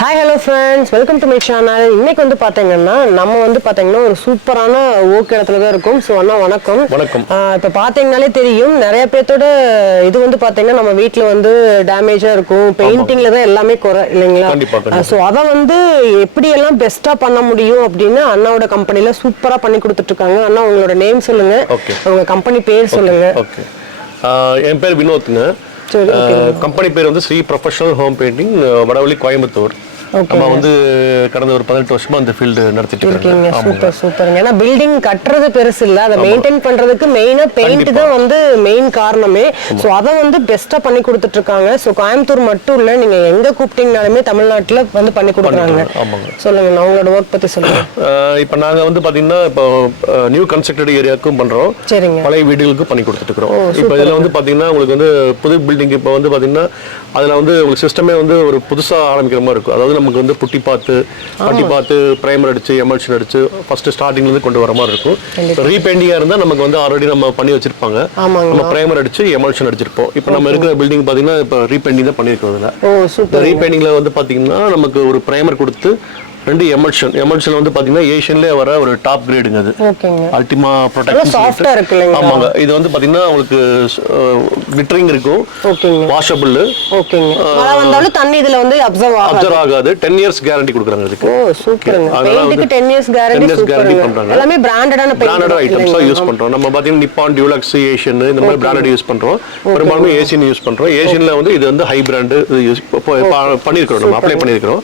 Hi hello friends welcome to my channel இன்னைக்கு வந்து பாத்தீங்கன்னா நம்ம வந்து பாத்தீங்கன்னா ஒரு சூப்பரான ஓக் இடத்துல தான் இருக்கும். ஸோ அண்ணா வணக்கம். வணக்கம். இப்போ பாத்தீங்கனாலே தெரியும் நிறைய பேர்த்தோட இது வந்து பாத்தீங்கன்னா நம்ம வீட்ல வந்து டேமேஜா இருக்கும். பெயிண்டிங்ல தான் எல்லாமே குறை இல்லைங்களா. ஸோ அதை வந்து எப்படி எல்லாம் பெஸ்டா பண்ண முடியும் அப்படின்னு அண்ணாவோட கம்பெனில சூப்பரா பண்ணி கொடுத்துட்டு இருக்காங்க அண்ணா உங்களோட நேம் சொல்லுங்க. Okay. உங்க கம்பெனி பேர் சொல்லுங்க. ஓகே என் பேர் வினோத்ங்க சரி, கம்பெனி பேர் வந்து Sri professional home painting Vadavalli Coimbatore. நம்ம வந்து கடந்த ஒரு பதினெட்டு வருஷமா அந்த ஃபீல்டு நடத்திட்டு இருக்கீங்க. சூப்பர் சூப்பருங்க. ஏன்னா பில்டிங் கட்டுறது பெருசு இல்ல. அதை மெயின்டைன் பண்றதுக்கு மெயினா பெயிண்ட் தான் வந்து மெயின் காரணமே. சோ அதை வந்து பெஸ்டா பண்ணி கொடுத்துட்டு இருக்காங்க சோ கோயம்புத்தூர் மட்டும் இல்ல நீங்க எங்க கூப்பிட்டீங்கனாலுமே தமிழ்நாட்டுல வந்து பண்ணி கொடுக்குறாங்க. சொல்லுங்க நான் உங்களோட ஒர்க் பத்தி சொல்லுங்க. இப்போ நாங்க வந்து பாத்தீங்கன்னா இப்போ நியூ கன்ஸ்ட்ரக்டட் ஏரியாவுக்கும் பண்றோம். சரிங்க. பழைய வீடுகளுக்கும் பண்ணி கொடுத்துட்டு இருக்கிறோம் இப்போ இதுல வந்து பாத்தீங்கன்னா உங்களுக்கு வந்து புது பில்டிங் இப்போ வந்து பாத்தீங்கன்னா அதுல வந்து உங்களுக்கு சிஸ்டமே வந்து ஒரு புதுசா ஆரம்பிக்கிற மாதிரி இருக்கும். அதாவது நமக்கு வந்து புட்டி பார்த்து பட்டி பார்த்து பிரைமர் அடிச்சு எமல்ஷன் அடிச்சு ஃபர்ஸ்ட் ஸ்டார்டிங்ல இருந்து கொண்டு வர மாதிரி இருக்கும். ரீபெயிண்டிங்கா இருந்தா நமக்கு வந்து ஆல்ரெடி நம்ம பண்ணி வச்சிருப்பாங்க. நம்ம பிரைமர் அடிச்சு எமல்ஷன் அடிச்சிருப்போம். இப்போ நம்ம இருக்கிற பில்டிங் பாத்தீங்கன்னா இப்போ ரீபெயிண்டிங் தான் பண்ணியிருக்கோம் இதுல. ரீபெயிண்டிங்ல வந்து பாத்தீங்கன்னா நமக்கு ஒரு பிரைமர் கொடுத்து ரெண்டு எமல்ஷன் எமல்ஷன் வந்து பாத்தீங்கன்னா ஏஷியன்லேயே வர ஒரு டாப் கிரேடுங்க அது. அல்டிமா ப்ரொடெக்ஷன் சாஃப்டா இருக்கு ஆமாங்க. இது வந்து பாத்தீங்கன்னா உங்களுக்கு கிளிட்டரிங் இருக்கும். வாஷபிள் ஓகேங்க. மழை வந்தாலும் தண்ணி இதுல வந்து அப்சர்வ் ஆகாது. அப்சர்வ் ஆகாது. டென் இயர்ஸ் கேரண்டி கொடுக்குறாங்க இதுக்கு ஓ சூப்பருங்க. அதெல்லாம் பெயிண்ட்டுக்கு வந்து டென் இயர்ஸ் 10 கேரண்டி சூப்பருங்க. பண்றாங்க. எல்லாமே பிராண்டடான பிராண்டட் பெயிண்ட் ஐட்டம்ஸா யூஸ் பண்றோம். நம்ம பாத்தீங்கன்னா நிப்பான் டியூலக்ஸ் ஏஷியன் இந்த மாதிரி பிராண்டட் யூஸ் பண்றோம். பெரும்பாலும் ஏசியன் யூஸ் பண்றோம். ஏசியன்ல வந்து இது வந்து ஹை பிராண்டு யூஸ் பண்ணிருக்கிறோம் நம்ம அப்ளை பண்ணிருக்கிறோம்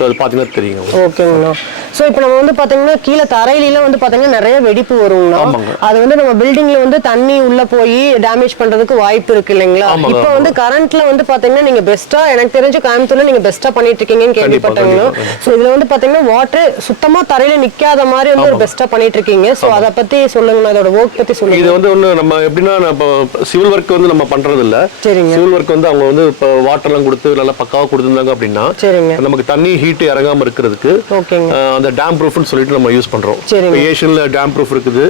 ஸோ அது பாத்தீங்கன்னா தெரியுங்க உங்களுக்கு. ஓகேங்கண்ணா சோ இப்போ நம்ம வந்து பாத்தீங்கன்னா கீழே தரையில வந்து பாத்தீங்கன்னா நிறைய வெடிப்பு வருங்கண்ணா. அது வந்து நம்ம பில்டிங்ல வந்து தண்ணி உள்ள போய் டேமேஜ் பண்றதுக்கு வாய்ப்பு இருக்கு இல்லைங்களா? இப்போ வந்து கரண்ட்ல வந்து பாத்தீங்கன்னா நீங்க பெஸ்டா எனக்கு தெரிஞ்சு கோயம்புத்தூர்ல நீங்க பெஸ்டா பண்ணிட்டு இருக்கீங்கன்னு கண்டிப்பா. சோ இதுல வந்து பாத்தீங்கன்னா வாட்டர் சுத்தமா தரையில நிக்காத மாதிரி வந்து ஒரு பெஸ்டா பண்ணிட்டு இருக்கீங்க சோ அத பத்தி சொல்லுங்கண்ணா அதோட ஒர்க் பத்தி சொல்லுங்க. இது வந்து ஒண்ணு நம்ம எப்படின்னா நம்ம சிவில் ஒர்க் வந்து நம்ம பண்றது இல்ல சரிங்க. சிவில் ஒர்க் வந்து அவங்க வந்து இப்போ வாட்டர்லாம் கொடுத்து நல்லா பக்காவா கொடுத்துருந்தாங்க அப்படின்னா சரிங்க. நமக்கு தண்ணி ஹீட் இறங்காம இருக்கிறதுக்கு அந்த டேம் ப்ரூஃப்னு சொல்லிட்டு நம்ம யூஸ். இப்போ ஏஷியன்ல டேம் ப்ரூஃப் இருக்குது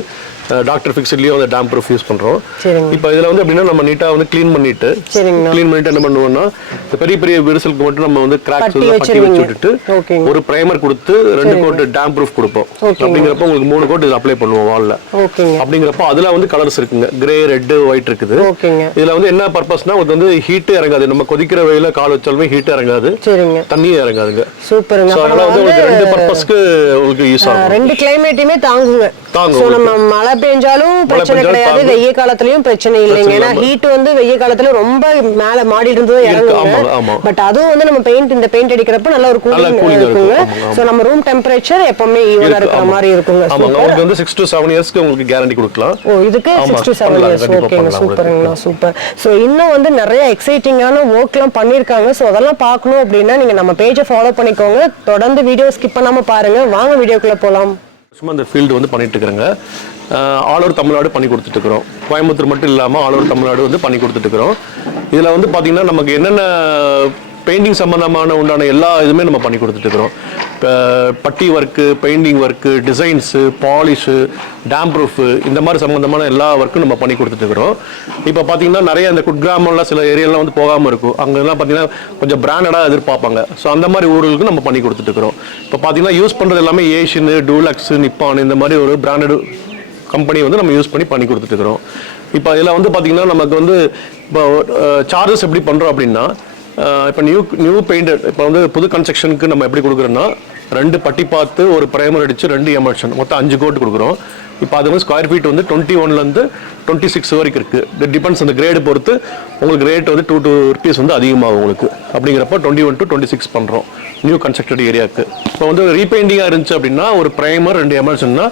டாக்டர் ஃபிக்ஸ்ட்லயும் அந்த டேம் ப்ரூஃப் யூஸ் பண்றோம். சரிங்க. இப்போ இதுல வந்து எப்படின்னா நம்ம நீட்டா வந்து க்ளீன் பண்ணிட்டு க்ளீன் பண்ணிட்டு என்ன பண்ணுவோம்னா பெரிய பெரிய விரிசலுக்கு மட்டும் நம்ம வந்து கிராக்ஸ் பட்டி வச்சு. விட்டுட்டு. ஒரு பிரைமர் கொடுத்து ரெண்டு கோட் டேம் ப்ரூஃப் கொடுப்போம். அப்படிங்கிறப்ப உங்களுக்கு மூணு கோட் இது அப்ளை பண்ணுவோம் வால்ல அப்படிங்கிறப்ப அதுல வந்து கலர்ஸ் இருக்குங்க. கிரே ரெட் ஒயிட் இருக்குது. இதுல வந்து என்ன பர்பஸ்னா உங்களுக்கு வந்து ஹீட் இறங்காது. நம்ம கொதிக்கிற வெயில கால் வச்சாலுமே ஹீட் இறங்காது. தண்ணியும் இறங்காதுங்க. அப்ப அதனால வந்து உங்களுக்கு ரெண்டு வந்து பர்பஸ்க்கு உங்களுக்கு யூஸ் ஆகும். ரெண்டு கிளைமேட்டுமே தாங்குங்க. சோ நம்ம மழை பெஞ்சாலும் பிரச்சனை கிடையாது. வெய்ய காலத்துலயும் பிரச்சனை இல்லைங்க. ஏன்னா ஹீட் வந்து வெய்ய காலத்துல ரொம்ப மேல மாடியில இருந்து இறங்குங்க. பட் அதுவும் வந்து நம்ம பெயிண்ட் இந்த பெயிண்ட் அடிக்கிறப்ப நல்ல ஒரு கூலிங் இருக்குங்க. சோ நம்ம ரூம் டெம்பரேச்சர் எப்பவுமே ஈவனா இருக்கு, இருக்கிற. மாதிரி இருக்குங்க. உங்களுக்கு வந்து சிக்ஸ் டு செவன் இயர்ஸ்க்கு உங்களுக்கு கேரண்டி கொடுக்கலாம். ஓ இதுக்கு சிக்ஸ் டு செவன் இயர்ஸ் ஓகேங்க. சூப்பருங்கண்ணா சூப்பர் ஸோ இன்னும் வந்து நிறைய எக்ஸைட்டிங்கான ஒர்க்லாம் பண்ணியிருக்காங்க. ஸோ அதெல்லாம் பார்க்கணும் அப்படின்னா நீங்க நம்ம பேஜை ஃபாலோ பண்ணிக்கோங்க. தொடர்ந்து வீடியோ ஸ்கிப் பண்ணாம பாருங்க. வாங்க வீடியோக்குள்ள போலாம். சும்மா இந்த ஃபீல்டு வந்து பண்ணிட்டு இருக்கிறாங்க. ஆல் ஓவர் தமிழ்நாடு பண்ணி கொடுத்துட்ருக்குறோம் கோயம்புத்தூர் மட்டும் இல்லாமல் ஆல் ஓவர் தமிழ்நாடு வந்து பண்ணி கொடுத்துட்டு இருக்கிறோம். இதில் வந்து பார்த்தீங்கன்னா நமக்கு என்னென்ன பெயிண்டிங் சம்பந்தமான உண்டான எல்லா இதுவுமே நம்ம பண்ணி கொடுத்துட்டு இருக்கிறோம். Putty work painting work designs polish damp proof இந்த மாதிரி சம்மந்தமான எல்லா ஒர்க்கும் நம்ம பண்ணி கொடுத்துட்டுருக்கிறோம் இப்போ பார்த்தீங்கன்னா நிறைய அந்த குட் கிராமம்லாம் சில ஏரியாலாம் வந்து போகாமல் இருக்கும். அங்கெல்லாம் பார்த்தீங்கன்னா கொஞ்சம் பிராண்டடாக எதிர்பார்ப்பாங்க. ஸோ அந்த மாதிரி ஊர்களுக்கு நம்ம பண்ணி கொடுத்துட்டுருக்கிறோம் இப்போ பார்த்தீங்கன்னா யூஸ் பண்ணுறது எல்லாமே ஏஷியனு டூலக்ஸு நிப்பான் இந்த மாதிரி ஒரு பிராண்டடு கம்பெனி வந்து நம்ம யூஸ் பண்ணி பண்ணி கொடுத்துட்டுருக்கிறோம் இப்போ இதில் வந்து பார்த்தீங்கன்னா நமக்கு வந்து இப்போ சார்ஜஸ் எப்படி பண்ணுறோம் அப்படின்னா இப்போ நியூ நியூ பெயிண்டட் இப்போ வந்து புது கன்ஸ்ட்ரக்ஷனுக்கு நம்ம எப்படி கொடுக்குறோன்னா ரெண்டு பட்டி பார்த்து ஒரு பிரைமர் அடித்து ரெண்டு எமர்ஷன் மொத்தம் அஞ்சு கோட் கொடுக்குறோம். இப்போ அது வந்து ஸ்கொயர் ஃபீட் வந்து டுவெண்ட்டி ஒன்லேருந்து டுவெண்ட்டி சிக்ஸ் வரைக்கும் இருக்குது டிபெண்ட்ஸ் அந்த கிரேடு பொறுத்து உங்களுக்கு ரேட் வந்து டூ டூ ருபீஸ் வந்து அதிகமாகும் உங்களுக்கு. அப்படிங்கிறப்ப twenty one to twenty six பண்ணுறோம் நியூ கன்ஸ்ட்ரக்டட் ஏரியாவுக்கு இப்போ வந்து ரீபெயிண்டிங்காக இருந்துச்சு அப்படின்னா ஒரு ப்ரைமர் ரெண்டு எமர்ஷன்னா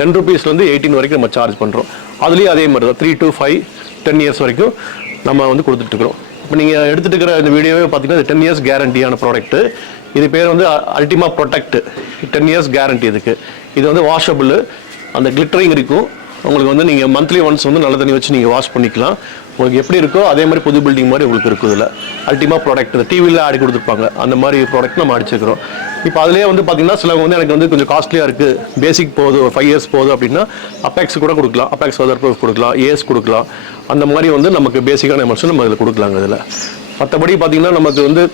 டென் ருபீஸ்லேருந்து எயிட்டீன் வரைக்கும் நம்ம சார்ஜ் பண்ணுறோம் அதுலேயும் அதே மாதிரி தான் three to five ten years வரைக்கும் நம்ம வந்து கொடுத்துட்ருக்குறோம் இப்போ நீங்கள் எடுத்துகிட்டு இருக்கிற இந்த வீடியோவே பார்த்தீங்கன்னா டென் இயர்ஸ் கேரண்டியான ப்ராடக்ட்டு இது பேர் வந்து Ultima protect ten years guarantee இதுக்கு. இது வந்து வாஷபிள் அந்த கிளிட்டரிங் இருக்கும். உங்களுக்கு வந்து நீங்கள் மந்த்லி ஒன்ஸ் வந்து நல்ல தண்ணி வச்சு நீங்கள் வாஷ் பண்ணிக்கலாம். உங்களுக்கு எப்படி இருக்கோ அதே மாதிரி புது பில்டிங் மாதிரி உங்களுக்கு இருக்கும் இதில். அல்டிமா ப்ராடக்ட் டிவியில் ஆடி கொடுத்துருப்பாங்க. அந்த மாதிரி ப்ராடக்ட் நம்ம அடிச்சிருக்கிறோம். இப்போ அதுலேயே வந்து பார்த்தீங்கன்னா சிலவங்க வந்து எனக்கு வந்து கொஞ்சம் காஸ்ட்லியாக இருக்குது பேசிக் போகுது ஒரு ஃபைவ் இயர்ஸ் போகுது அப்படின்னா அப்பேக்ஸ் கூட கொடுக்கலாம். அப்பெக்ஸ் வெதர் ப்ரூஃப் கொடுக்கலாம். ஏஎஸ் கொடுக்கலாம். அந்த மாதிரி வந்து நமக்கு பேசிக்கான எமர்ஷன் நம்ம இதில் கொடுக்கலாங்க இதில். மற்றபடி பார்த்தீங்கன்னா நமக்கு வந்து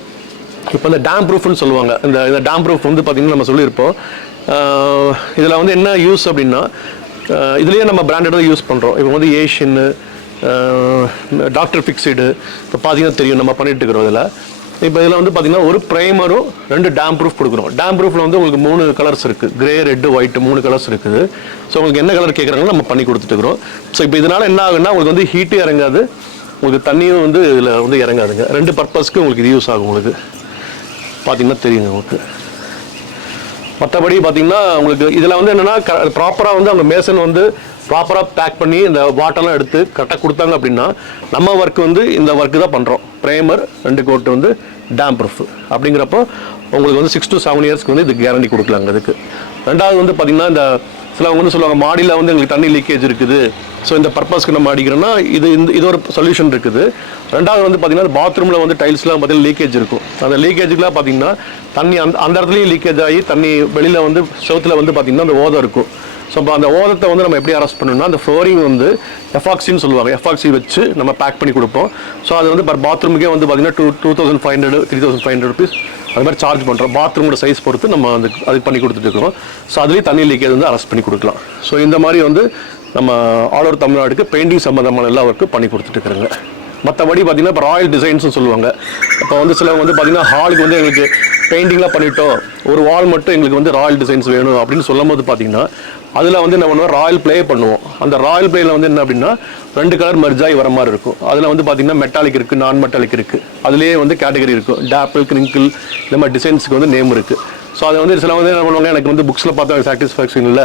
இப்போ இந்த டேம் ப்ரூஃப்னு சொல்லுவாங்க. இந்த இந்த டேம் ப்ரூஃப் வந்து பார்த்திங்கன்னா நம்ம சொல்லியிருப்போம். இதில் வந்து என்ன யூஸ் அப்படின்னா இதுலேயே நம்ம பிராண்டடாக யூஸ் பண்ணுறோம் இப்போ வந்து ஏஷியன்னு டாக்டர் ஃபிக்ஸடு இப்போ பார்த்தீங்கன்னா தெரியும். நம்ம பண்ணிட்டு இருக்கிறோம் இதில். இப்போ இதில் வந்து பார்த்தீங்கன்னா ஒரு ப்ரைமரும் ரெண்டு டேம் ப்ரூஃப் கொடுக்குறோம் டேம் ப்ரூஃபில் வந்து உங்களுக்கு மூணு கலர்ஸ் இருக்குது கிரே ரெட்டு ஒயிட் மூணு கலர்ஸ் இருக்குது. ஸோ உங்களுக்கு என்ன கலர் கேட்குறாங்களோ நம்ம பண்ணி கொடுத்துட்டுருக்குறோம் ஸோ இப்போ இதனால் என்ன ஆகுன்னா உங்களுக்கு வந்து ஹீட்டு இறங்காது. உங்களுக்கு தண்ணியும் வந்து இதில் வந்து இறங்காதுங்க. ரெண்டு பர்பஸ்க்கு உங்களுக்கு இது யூஸ் ஆகும் உங்களுக்கு. பார்த்தீங்கன்னா தெரியுங்க உங்களுக்கு. மற்றபடி பார்த்தீங்கன்னா உங்களுக்கு இதில் வந்து என்னென்னா ப்ராப்பராக வந்து அவங்க மேசன் வந்து ப்ராப்பராக பேக் பண்ணி இந்த வாட்டெல்லாம் எடுத்து கரெக்டாக கொடுத்தாங்க அப்படின்னா நம்ம ஒர்க் வந்து இந்த ஒர்க்கு தான் பண்ணுறோம் ப்ரைமர் ரெண்டு கோட்டு வந்து டேம் ப்ரூஃப் அப்படிங்கிறப்போ உங்களுக்கு வந்து சிக்ஸ் டு செவன் இயர்ஸ்க்கு வந்து இது கேரண்டி கொடுக்கலாங்க இதுக்கு ரெண்டாவது வந்து பார்த்தீங்கன்னா இந்த சிலவங்க வந்து சொல்லுவாங்க மாடியில் வந்து எங்களுக்கு தண்ணி லீக்கேஜ் இருக்குது. ஸோ இந்த பர்பஸ்க்கு நம்ம அடிக்கிறோன்னா இது இந்த இது ஒரு சொல்யூஷன் இருக்குது. ரெண்டாவது வந்து பார்த்தீங்கன்னா பாத்ரூமில் வந்து டைல்ஸ்லாம் பார்த்திங்கன்னா லீக்கேஜ் இருக்கும். அந்த லீக்கேஜுக்குலாம் பார்த்தீங்கன்னா தண்ணி அந்த அந்த இடத்துலையும் லீக்கேஜ் ஆகி தண்ணி வெளியில் வந்து செவத்தில் வந்து பார்த்தீங்கன்னா அந்த ஓதம் இருக்கும். ஸோ அப்போ அந்த ஓதத்தை வந்து நம்ம எப்படி அரெஸ்ட் பண்ணணும்னா அந்த ஃப்ளோரிங் வந்து எஃபாக்சின்னு சொல்லுவாங்க. எஃபாக்சி வச்சு நம்ம பேக் பண்ணி கொடுப்போம். ஸோ அது வந்து பர் பாத்ரூமுக்கே வந்து பார்த்தீங்கன்னா two two thousand five hundred three thousand five hundred rupees அது மாதிரி சார்ஜ் பண்ணுறோம் பாத்ரூமோட சைஸ் பொறுத்து நம்ம அந்த அது பண்ணி கொடுத்துட்டுருக்கோம் ஸோ அதுலேயும் தண்ணி லீக்கேஜ் வந்து அரெஸ்ட் பண்ணி கொடுக்கலாம். ஸோ இந்த மாதிரி வந்து நம்ம ஆல் ஓவர் தமிழ்நாடுக்கு பெயிண்டிங் சம்மந்தமான எல்லா ஒர்க்கும் பண்ணி கொடுத்துட்டுருக்குங்க மற்றபடி பார்த்தீங்கன்னா இப்போ ராயல் டிசைன்ஸ்னு சொல்லுவாங்க. இப்போ வந்து சிலவங்க வந்து பார்த்தீங்கன்னா ஹாலுக்கு வந்து எங்களுக்கு பெயிண்டிங்லாம் பண்ணிட்டோம். ஒரு வால் மட்டும் எங்களுக்கு வந்து ராயல் டிசைன்ஸ் வேணும் அப்படின்னு சொல்லும் போது பார்த்தீங்கன்னா அதில் வந்து என்ன பண்ணுவோம்? ராயல் ப்ளே பண்ணுவோம். அந்த ராயல் ப்ளேயில் வந்து என்ன அப்படின்னா ரெண்டு கலர் மெர்ஜாய் வர மாதிரி இருக்கும். அதில் வந்து பார்த்தீங்கன்னா மெட்டாலிக் இருக்குது நான் மெட்டாலிக் இருக்குது அதுலேயே வந்து கேட்டகரி இருக்கும். டேப்பிள் கிரிங்கிள் இந்த மாதிரி டிசைன்ஸுக்கு வந்து நேம் இருக்குது ஸோ அதை வந்து சில வந்து என்ன பண்ணுவாங்க எனக்கு வந்து புக்ஸில் பார்த்தா சாட்டிஸ்ஃபேக்ஷன் இல்லை.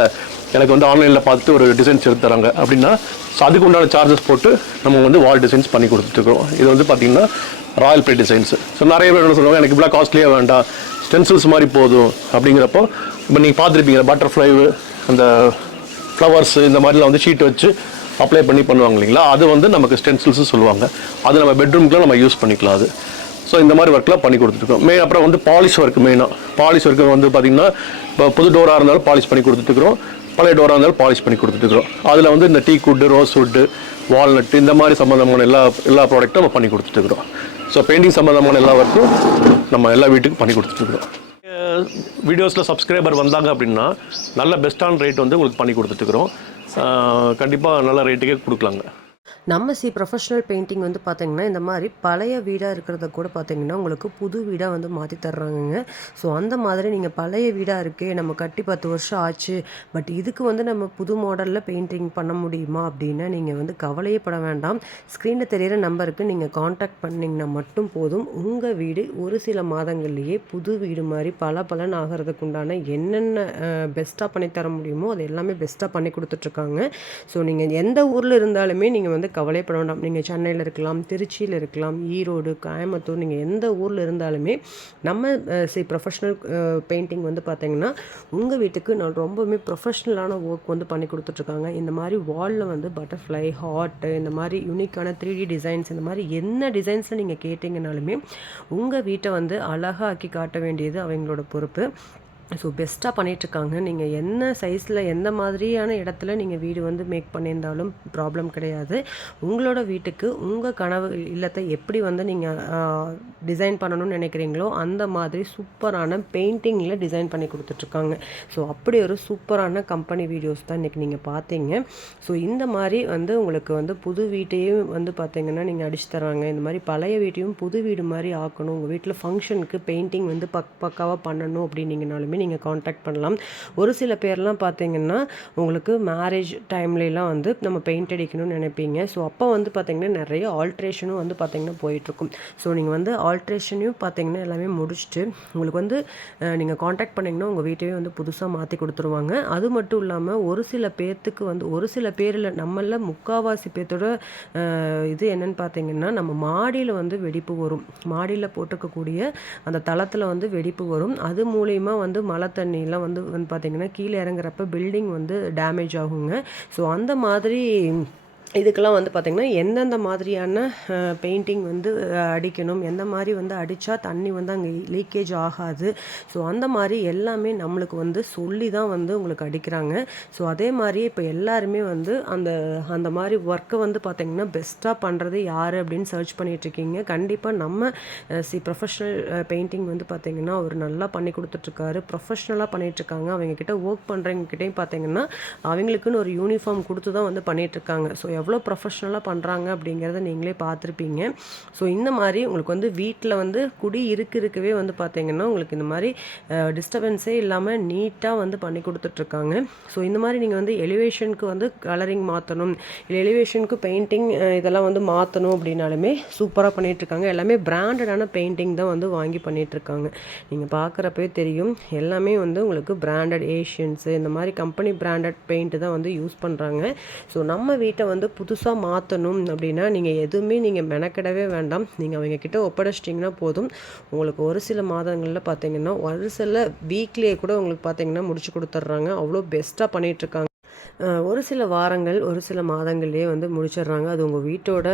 எனக்கு வந்து ஆன்லைனில் பார்த்து ஒரு டிசைன்ஸ் எடுத்து தராங்க. அப்படின்னா ஸோ அதுக்கு உண்டான சார்ஜஸ் போட்டு நம்ம வந்து வால் டிசைன்ஸ் பண்ணி கொடுத்துட்ருக்கோம் இது வந்து பார்த்தீங்கன்னா ராயல் ப்ளே டிசைன்ஸ் ஸோ நிறைய பேர் என்ன சொல்லுவாங்க எனக்கு இவ்வளோ காஸ்ட்லியாக வேண்டாம். ஸ்டென்சில்ஸ் மாதிரி போதும். அப்படிங்கிறப்போ இப்போ நீங்கள் பார்த்துருப்பீங்க பட்டர்ஃப்ளை அந்த ஃப்ளவர்ஸ் இந்த மாதிரிலாம் வந்து ஷீட் வச்சு அப்ளை பண்ணி பண்ணுவாங்க இல்லைங்களா? அது வந்து நமக்கு ஸ்டென்சில்ஸ் சொல்லுவாங்க. அது நம்ம பெட்ரூம்க்குலாம் நம்ம யூஸ் பண்ணிக்கலாம் அது. ஸோ இந்த மாதிரி ஒர்க்லாம் பண்ணி கொடுத்துருக்கோம் மெயின் அப்புறம் வந்து பாலிஷ் ஒர்க் மெயினாக பாலிஷ் ஒர்க்கு வந்து பார்த்திங்கன்னா இப்போ புது டோராக இருந்தாலும் பாலிஷ் பண்ணி கொடுத்துட்டுருக்கோம் பழைய டோராக இருந்தாலும் பாலிஷ் பண்ணி கொடுத்துட்டுருக்கோம் அதில் வந்து இந்த teak wood rose wood walnut இந்த மாதிரி சம்மந்தமான எல்லா எல்லா ப்ராடக்ட்டும் நம்ம பண்ணி கொடுத்துட்டுருக்குறோம். ஸோ பெயிண்டிங் சம்மந்தமான எல்லா ஒர்க்கும் நம்ம எல்லா வீட்டுக்கும் பண்ணி கொடுத்துட்டுருக்குறோம். வீடியோஸில் சப்ஸ்கிரைபர் வந்தாங்க அப்படின்னா நல்ல பெஸ்ட்டான ரேட் வந்து உங்களுக்கு பண்ணி கொடுத்துட்டுருக்குறோம். கண்டிப்பாக நல்ல ரேட்டுக்கே கொடுக்கலாங்க. நம்ம சி ப்ரொஃபஷனல் பெயிண்டிங் வந்து பார்த்தீங்கன்னா இந்த மாதிரி பழைய வீடாக இருக்கிறத கூட பார்த்தீங்கன்னா உங்களுக்கு புது வீடாக வந்து மாற்றி தர்றாங்கங்க. ஸோ அந்த மாதிரி நீங்கள் பழைய வீடாக இருக்கே நம்ம கட்டி பத்து வருஷம் ஆச்சு பட் இதுக்கு வந்து நம்ம புது மாடலில் பெயிண்டிங் பண்ண முடியுமா அப்படின்னா நீங்கள் வந்து கவலையே பட வேண்டாம். ஸ்க்ரீனில் தெரியிற நம்பருக்கு நீங்கள் காண்டாக்ட் பண்ணிங்கன்னா மட்டும் போதும். உங்கள் வீடு ஒரு சில மாதங்கள்லேயே புது வீடு மாதிரி பல பலன் ஆகிறதுக்கு உண்டான என்னென்ன பெஸ்ட்டாக பண்ணி தர முடியுமோ அது எல்லாமே பெஸ்ட்டாக பண்ணி கொடுத்துட்ருக்காங்க ஸோ நீங்கள் எந்த ஊரில் இருந்தாலுமே நீங்கள் வந்து கவலைப்பட வேண்டாம் நீங்கள் சென்னையில் இருக்கலாம் திருச்சியில் இருக்கலாம் ஈரோடு கோயம்புத்தூர் நீங்கள் எந்த ஊரில் இருந்தாலுமே நம்ம சி ப்ரொஃபஷ்னல் பெயிண்டிங் வந்து பார்த்தீங்கன்னா உங்கள் வீட்டுக்கு நான் ரொம்பவுமே ப்ரொஃபஷ்னலான ஒர்க் வந்து பண்ணி கொடுத்துட்ருக்காங்க. இந்த மாதிரி வாலில் வந்து பட்டர்ஃப்ளை ஹார்ட்டு இந்த மாதிரி யூனிக்கான த்ரீ டி டிசைன்ஸ் இந்த மாதிரி என்ன டிசைன்ஸில் நீங்கள் கேட்டிங்கனாலுமே உங்கள் வீட்டை வந்து அழகாக்கி காட்ட வேண்டியது அவங்களோட பொறுப்பு. ஸோ பெஸ்ட்டாக பண்ணிகிட்ருக்காங்க நீங்கள் என்ன சைஸில் எந்த மாதிரியான இடத்துல நீங்கள் வீடு வந்து மேக் பண்ணியிருந்தாலும் ப்ராப்ளம் கிடையாது. உங்களோட வீட்டுக்கு உங்கள் கனவு இல்லத்தை எப்படி வந்து நீங்கள் டிசைன் பண்ணணும்னு நினைக்கிறீங்களோ அந்த மாதிரி சூப்பரான பெயிண்டிங்கில் டிசைன் பண்ணி கொடுத்துட்ருக்காங்க. ஸோ அப்படி ஒரு சூப்பரான கம்பெனி வீடியோஸ் தான் இன்றைக்கி நீங்கள் பார்த்தீங்க. ஸோ இந்த மாதிரி வந்து உங்களுக்கு வந்து புது வீட்டையும் வந்து பார்த்தீங்கன்னா நீங்கள் அடிச்சு தராங்க. இந்த மாதிரி பழைய வீட்டையும் புது வீடு மாதிரி ஆக்கணும். உங்கள் வீட்டில் ஃபங்க்ஷனுக்கு பெயிண்டிங் வந்து பக் பக்காவாக பண்ணணும் அப்படின்னீங்கனாலுமே நீங்கள் காண்டாக்ட் பண்ணலாம். ஒரு சில பேர்லாம் பார்த்தீங்கன்னா உங்களுக்கு மேரேஜ் டைம்லலாம் வந்து நம்ம பெயிண்ட் அடிக்கணும்னு நினைப்பீங்க. ஸோ அப்போ வந்து பார்த்தீங்கன்னா நிறைய ஆல்ட்ரேஷனும் வந்து பார்த்தீங்கன்னா போயிட்டுருக்கும். ஸோ நீங்கள் வந்து ஆல்ட்ரேஷனையும் பார்த்தீங்கன்னா எல்லாமே முடிச்சுட்டு உங்களுக்கு வந்து நீங்கள் காண்டாக்ட் பண்ணிங்கன்னா உங்கள் வீட்டையே வந்து புதுசாக மாற்றி கொடுத்துருவாங்க. அது மட்டும் இல்லாமல் ஒரு சில பேர்த்துக்கு வந்து ஒரு சில பேரில் நம்மள முக்காவாசி பேர்த்தோட இது என்னன்னு பார்த்தீங்கன்னா நம்ம மாடியில் வந்து வெடிப்பு வரும். மாடியில் போட்டிருக்கக்கூடிய அந்த தளத்தில் வந்து வெடிப்பு வரும். அது மூலயமா வந்து மழை தண்ணியெலாம் வந்து வந்து பார்த்திங்கன்னா கீழே இறங்குறப்ப பில்டிங் வந்து டேமேஜ் ஆகுங்க. ஸோ அந்த மாதிரி இதுக்கெல்லாம் வந்து பார்த்திங்கன்னா எந்தெந்த மாதிரியான பெயிண்டிங் வந்து அடிக்கணும் எந்த மாதிரி வந்து அடித்தா தண்ணி வந்து அங்கே லீக்கேஜ் ஆகாது. ஸோ அந்த மாதிரி எல்லாமே நம்மளுக்கு வந்து சொல்லி தான் வந்து உங்களுக்கு அடிக்கிறாங்க. ஸோ அதே மாதிரி இப்போ எல்லாருமே வந்து அந்த அந்த மாதிரி ஒர்க்கை வந்து பார்த்திங்கன்னா பெஸ்ட்டாக பண்ணுறது யார் அப்படின்னு சர்ச் பண்ணிகிட்ருக்கீங்க கண்டிப்பாக நம்ம சி ப்ரொஃபஷனல் பெயிண்டிங் வந்து பார்த்திங்கன்னா அவர் நல்லா பண்ணி கொடுத்துட்ருக்காரு ப்ரொஃபஷ்னலாக பண்ணிகிட்ருக்காங்க அவங்கக்கிட்ட ஒர்க் பண்ணுறவங்கக்கிட்டையும் பார்த்திங்கன்னா அவங்களுக்குன்னு ஒரு யூனிஃபார்ம் கொடுத்து தான் வந்து பண்ணிகிட்ருக்காங்க ஸோ எவ்வளோ ப்ரொஃபஷ்னலாக பண்ணுறாங்க அப்படிங்கிறத நீங்களே பார்த்துருப்பீங்க. ஸோ இந்த மாதிரி உங்களுக்கு வந்து வீட்டில் வந்து குடி இருக்கு இருக்கவே வந்து பார்த்தீங்கன்னா உங்களுக்கு இந்த மாதிரி டிஸ்டர்பன்ஸே இல்லாமல் நீட்டாக வந்து பண்ணி கொடுத்துட்ருக்காங்க. ஸோ இந்த மாதிரி நீங்கள் வந்து எலிவேஷனுக்கு வந்து கலரிங் மாற்றணும் இல்லை எலிவேஷனுக்கு பெயிண்டிங் இதெல்லாம் வந்து மாற்றணும் அப்படின்னாலுமே சூப்பராக பண்ணிகிட்ருக்காங்க எல்லாமே பிராண்டடான பெயிண்டிங் தான் வந்து வாங்கி பண்ணிகிட்ருக்காங்க நீங்கள் பார்க்குறப்பே தெரியும். எல்லாமே வந்து உங்களுக்கு பிராண்டட் ஏஷியன்ஸு இந்த மாதிரி கம்பெனி பிராண்டட் பெயிண்ட் தான் வந்து யூஸ் பண்ணுறாங்க ஸோ நம்ம வீட்டை வந்து புதுசாக மாற்றணும் அப்படின்னா நீங்கள் எதுவுமே நீங்கள் மெனக்கிடவே வேண்டாம். நீங்கள் அவங்க கிட்ட ஒப்படைச்சிட்டிங்கன்னா போதும். உங்களுக்கு ஒரு சில மாதங்களில் பார்த்தீங்கன்னா ஒரு சில வீக்லேயே கூட உங்களுக்கு பார்த்தீங்கன்னா முடிச்சு கொடுத்துட்றாங்க அவ்வளோ பெஸ்ட்டாக பண்ணிகிட்ருக்காங்க ஒரு சில வாரங்கள் ஒரு சில மாதங்கள்லேயே வந்து முடிச்சிடுறாங்க. அது உங்கள் வீட்டோட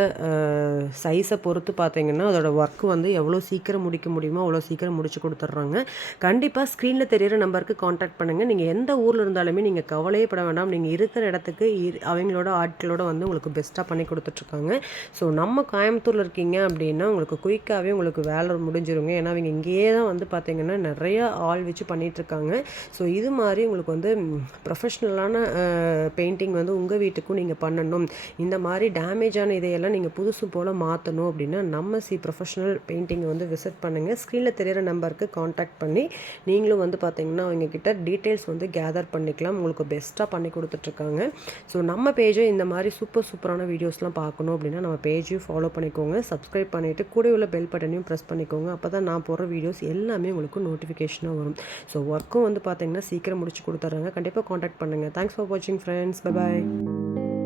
சைஸை பொறுத்து பார்த்தீங்கன்னா அதோடய ஒர்க் வந்து எவ்வளோ சீக்கிரம் முடிக்க முடியுமோ அவ்வளோ சீக்கிரம் முடிச்சு கொடுத்துட்றாங்க. கண்டிப்பாக ஸ்க்ரீனில் தெரியிற நம்பருக்கு காண்டாக்ட் பண்ணுங்கள் நீங்கள் எந்த ஊரில் இருந்தாலுமே நீங்கள் கவலையே பட வேண்டாம். நீங்கள் இருக்கிற இடத்துக்கு அவங்களோட ஆட்களோட வந்து உங்களுக்கு பெஸ்ட்டாக பண்ணி கொடுத்துட்ருக்காங்க. ஸோ நம்ம கோயம்புத்தூரில் இருக்கீங்க அப்படின்னா உங்களுக்கு குயிக்காகவே உங்களுக்கு வேலை முடிஞ்சிருங்க. ஏன்னா அவங்க இங்கேயே தான் வந்து பார்த்தீங்கன்னா நிறைய ஆள் வச்சு பண்ணிகிட்ருக்காங்க ஸோ இது மாதிரி உங்களுக்கு வந்து ப்ரொஃபஷ்னலான பெயிண்டிங் வந்து உங்கள் வீட்டுக்கும் நீங்கள் பண்ணணும். இந்த மாதிரி டேமேஜான இதையெல்லாம் நீங்கள் புதுசு போல் மாற்றணும் அப்படின்னா நம்ம சி ப்ரொஃபஷனல் பெயிண்டிங்கை வந்து விசிட் பண்ணுங்கள் ஸ்க்ரீனில் தெரியிற நம்பருக்கு காண்டாக்ட் பண்ணி நீங்களும் வந்து பார்த்தீங்கன்னா அவங்கக்கிட்ட டீட்டெயில்ஸ் வந்து கேதர் பண்ணிக்கலாம். உங்களுக்கு பெஸ்ட்டாக பண்ணி கொடுத்துட்ருக்காங்க. ஸோ நம்ம பேஜை இந்த மாதிரி சூப்பர் சூப்பரான வீடியோஸ்லாம் பார்க்கணும் அப்படின்னா நம்ம பேஜையும் ஃபாலோ பண்ணிக்கோங்க. சப்ஸ்கிரைப் பண்ணிவிட்டு கூட உள்ள பெல் பட்டனையும் ப்ரெஸ் பண்ணிக்கோங்க. அப்போ தான் நான் போடுற வீடியோஸ் எல்லாமே உங்களுக்கு நோட்டிஃபிகேஷனாக வரும். ஸோ ஒர்க்கும் வந்து பார்த்தீங்கன்னா சீக்கிரம் முடிச்சு கொடுத்துட்றாங்க. கண்டிப்பாக காண்டாக்ட் பண்ணுங்கள் தேங்க்ஸ் ஃபார் வாட்சிங் friends. Bye bye.